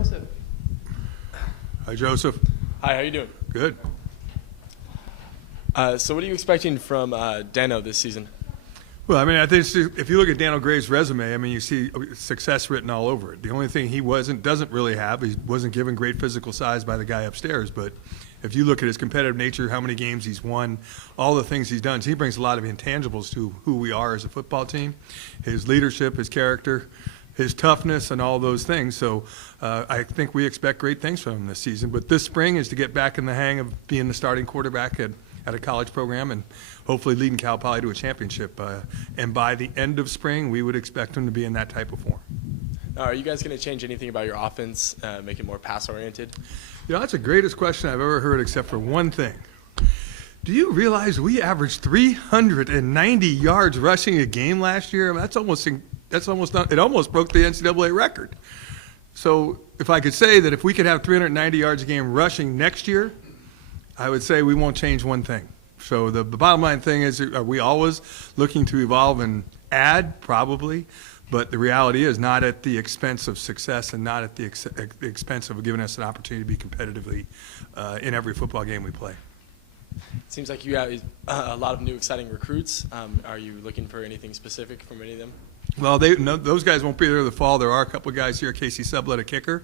Joseph. Hi, Joseph. Hi, how you doing? Good. So what are you expecting from Dano this season? Well, I mean, I think if you look at Daniel Gray's resume, I mean, you see success written all over it. The only thing he doesn't really have, he wasn't given great physical size by the guy upstairs. But if you look at his competitive nature, how many games he's won, all the things he's done, so he brings a lot of intangibles to who we are as a football team. His leadership, his character, his toughness, and all those things. So I think we expect great things from him this season. But this spring is to get back in the hang of being the starting quarterback at a college program and hopefully leading Cal Poly to a championship. And by the end of spring, we would expect him to be in that type of form. Are you guys going to change anything about your offense, make it more pass-oriented? You know, that's the greatest question I've ever heard except for one thing. Do you realize we averaged 390 yards rushing a game last year? I mean, it almost broke the NCAA record. So if I could say that if we could have 390 yards a game rushing next year, I would say we won't change one thing. So the bottom line thing is, are we always looking to evolve and add? Probably. But the reality is not at the expense of success and not at the expense of giving us an opportunity to be competitively in every football game we play. It seems like you have a lot of new exciting recruits. Are you looking for anything specific from any of them? Well, those guys won't be there the fall. There are a couple of guys here, Casey Sublett, a kicker,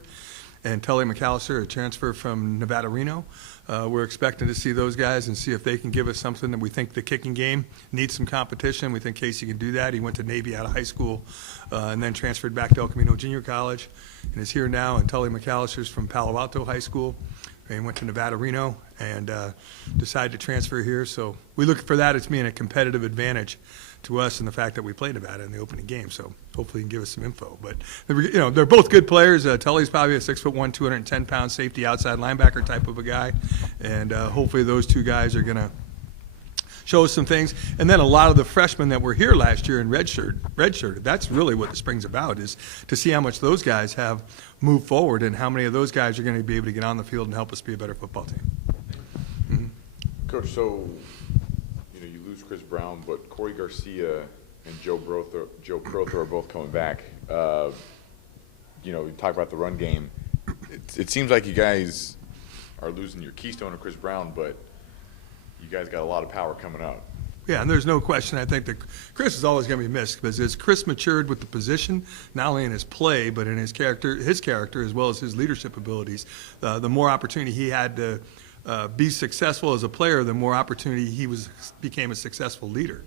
and Tully McAllister, a transfer from Nevada Reno. We're expecting to see those guys and see if they can give us something that we think the kicking game needs some competition. We think Casey can do that. He went to Navy out of high school and then transferred back to El Camino Junior College and is here now. And Tully McAllister's from Palo Alto High School and went to Nevada Reno and decided to transfer here. So we look for that as being a competitive advantage to us and the fact that we played Nevada in the opening game. So hopefully he can give us some info. But, you know, they're both good players. Tully's probably a 6'1", 210-pound safety outside linebacker type of a guy. And hopefully those two guys are going to show us some things. And then a lot of the freshmen that were here last year in redshirted, that's really what the spring's about, is to see how much those guys have moved forward and how many of those guys are going to be able to get on the field and help us be a better football team. Mm-hmm. Coach, so you lose Chris Brown, but Corey Garcia and Joe Crowther are both coming back. You talk about the run game. It seems like you guys are losing your keystone of Chris Brown, but you guys got a lot of power coming up. Yeah, and there's no question. I think that Chris is always going to be missed because as Chris matured with the position, not only in his play but in his character as well as his leadership abilities, the more opportunity he had to be successful as a player, the more opportunity he became a successful leader.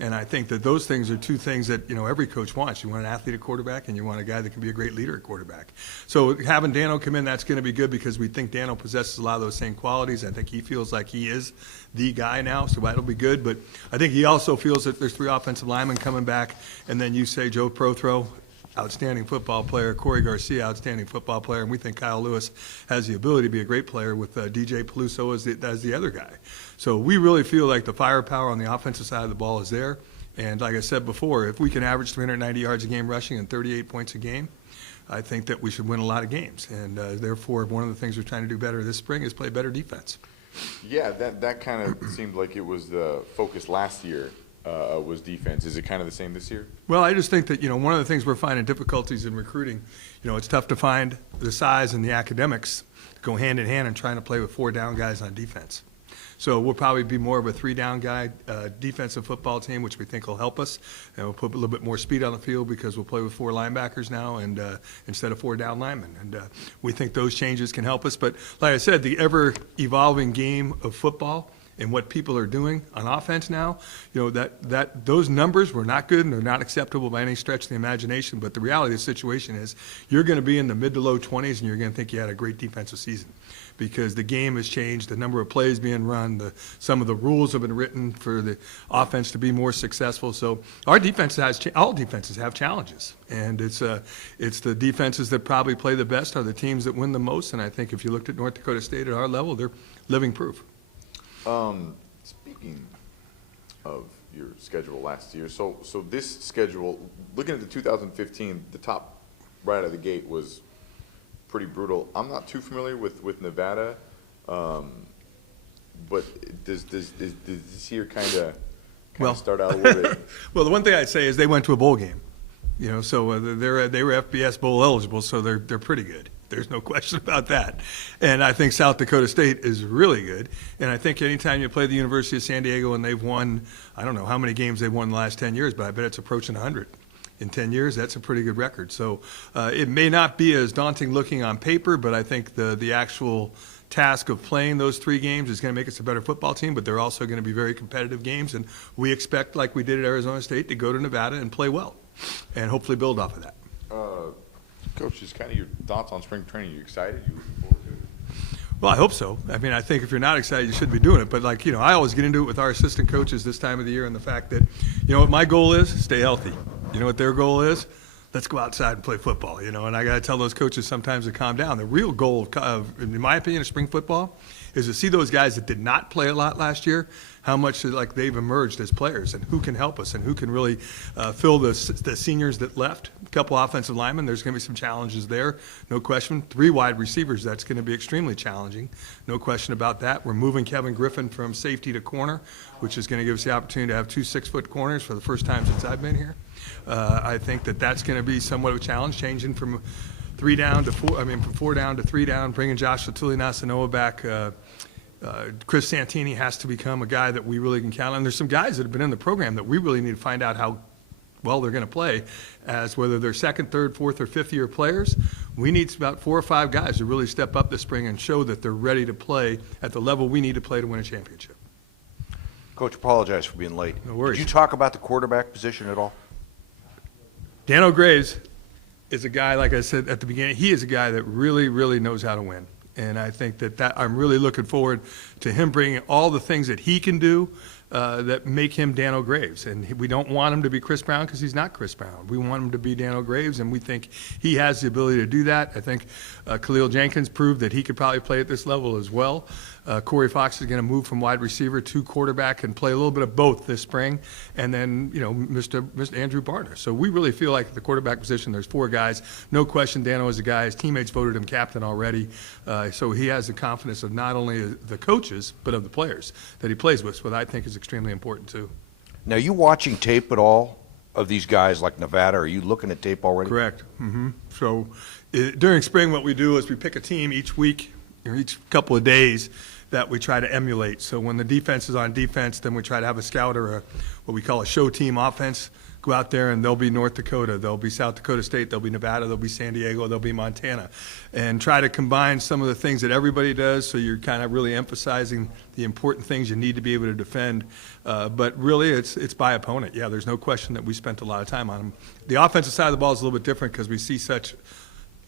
And I think that those things are two things that every coach wants. You want an athlete at quarterback, and you want a guy that can be a great leader at quarterback. So having Dano come in, that's going to be good because we think Dano possesses a lot of those same qualities. I think he feels like he is the guy now, so that'll be good. But I think he also feels that there's 3 offensive linemen coming back, and then you say Joe Prothro, outstanding football player, Corey Garcia, outstanding football player, and we think Kyle Lewis has the ability to be a great player with DJ Peluso as the other guy. So we really feel like the firepower on the offensive side of the ball is there. And like I said before, if we can average 390 yards a game rushing and 38 points a game, I think that we should win a lot of games. And therefore, one of the things we're trying to do better this spring is play better defense. Yeah, that kind of seemed like it was the focus last year. Was defense. Is it kind of the same this year? Well, I just think that, one of the things we're finding difficulties in recruiting, it's tough to find the size and the academics to go hand in hand in trying to play with 4 down guys on defense. So we'll probably be more of a 3-down guy defensive football team, which we think will help us. And we'll put a little bit more speed on the field because we'll play with 4 linebackers now and instead of 4 down linemen. And we think those changes can help us. But like I said, the ever-evolving game of football and what people are doing on offense now, that those numbers were not good and they're not acceptable by any stretch of the imagination. But the reality of the situation is you're going to be in the mid to low 20s and you're going to think you had a great defensive season because the game has changed, the number of plays being run, some of the rules have been written for the offense to be more successful. So our defense all defenses have challenges, and it's the defenses that probably play the best are the teams that win the most. And I think if you looked at North Dakota State at our level, they're living proof. Speaking of your schedule last year, so this schedule, looking at the 2015, the top right out of the gate was pretty brutal. I'm not too familiar with Nevada, but does this year kind of start out a little bit? Well, the one thing I'd say is they went to a bowl game, so they were FBS bowl eligible, so they're pretty good. There's no question about that. And I think South Dakota State is really good. And I think anytime you play the University of San Diego and they've won, I don't know how many games they've won in the last 10 years, but I bet it's approaching 100. In 10 years, that's a pretty good record. So it may not be as daunting looking on paper, but I think the actual task of playing those 3 games is going to make us a better football team, but they're also going to be very competitive games. And we expect, like we did at Arizona State, to go to Nevada and play well and hopefully build off of that. Coach, just kind of your thoughts on spring training. You excited? You looking forward to it? Well, I hope so. I mean, I think if you're not excited, you shouldn't be doing it. But, like, you know, I always get into it with our assistant coaches this time of the year and the fact that, you know what my goal is? Stay healthy. You know what their goal is? Let's go outside and play football, you know. And I got to tell those coaches sometimes to calm down. The real goal, in my opinion, of spring football is to see those guys that did not play a lot last year, how much like they've emerged as players and who can help us and who can really fill the seniors that left. A couple offensive linemen, there's going to be some challenges there, no question. 3 wide receivers, that's going to be extremely challenging, no question about that. We're moving Kevin Griffin from safety to corner, which is going to give us the opportunity to have 2 6-foot corners for the first time since I've been here. I think that's going to be somewhat of a challenge, changing from 3 down to 4. I mean, from 4 down to 3 down, bringing Josh Latuli-Nasanoa back. Chris Santini has to become a guy that we really can count on. There's some guys that have been in the program that we really need to find out how well they're going to play, as whether they're 2nd, 3rd, 4th, or 5th-year players. We need about 4 or 5 guys to really step up this spring and show that they're ready to play at the level we need to play to win a championship. Coach, apologize for being late. No worries. Did you talk about the quarterback position at all? Dano Graves is a guy, like I said at the beginning, he is a guy that really, really knows how to win. And I think that I'm really looking forward to him bringing all the things that he can do that make him Dano Graves. And we don't want him to be Chris Brown because he's not Chris Brown. We want him to be Dano Graves, and we think he has the ability to do that. I think Khalil Jenkins proved that he could probably play at this level as well. Corey Fox is going to move from wide receiver to quarterback and play a little bit of both this spring. And then, you know, Mr. Andrew Barner. So we really feel like at the quarterback position, there's 4 guys. No question Dano is a guy. His teammates voted him captain already. So he has the confidence of not only the coaches, but of the players that he plays with, what I think is extremely important too. Now, you watching tape at all of these guys like Nevada? Are you looking at tape already? Correct. So during spring, what we do is we pick a team each week or each couple of days that we try to emulate. So when the defense is on defense, then we try to have a scout or what we call a show team offense go out there, and they'll be North Dakota, they'll be South Dakota State, they'll be Nevada, they'll be San Diego, they'll be Montana, and try to combine some of the things that everybody does, so you're kind of really emphasizing the important things you need to be able to defend. But really, it's by opponent. Yeah, there's no question that we spent a lot of time on them. The offensive side of the ball is a little bit different because we see such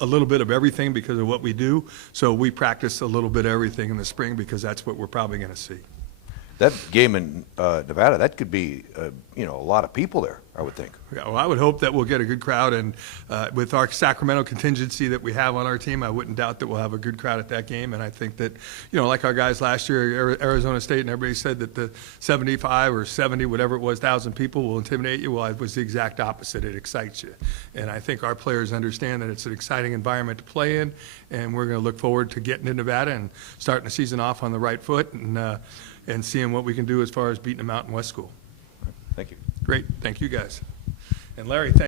a little bit of everything because of what we do. So we practice a little bit of everything in the spring because that's what we're probably going to see. That game in Nevada, that could be, a lot of people there, I would think. Yeah, well, I would hope that we'll get a good crowd, and with our Sacramento contingency that we have on our team, I wouldn't doubt that we'll have a good crowd at that game. And I think that, like our guys last year, Arizona State, and everybody said that the 75 or 70, whatever it was, 1,000 people will intimidate you. Well, it was the exact opposite. It excites you. And I think our players understand that it's an exciting environment to play in, and we're going to look forward to getting to Nevada and starting the season off on the right foot and seeing what we can do as far as beating a Mountain West school. Thank you. Great. Thank you, guys. And Larry, thank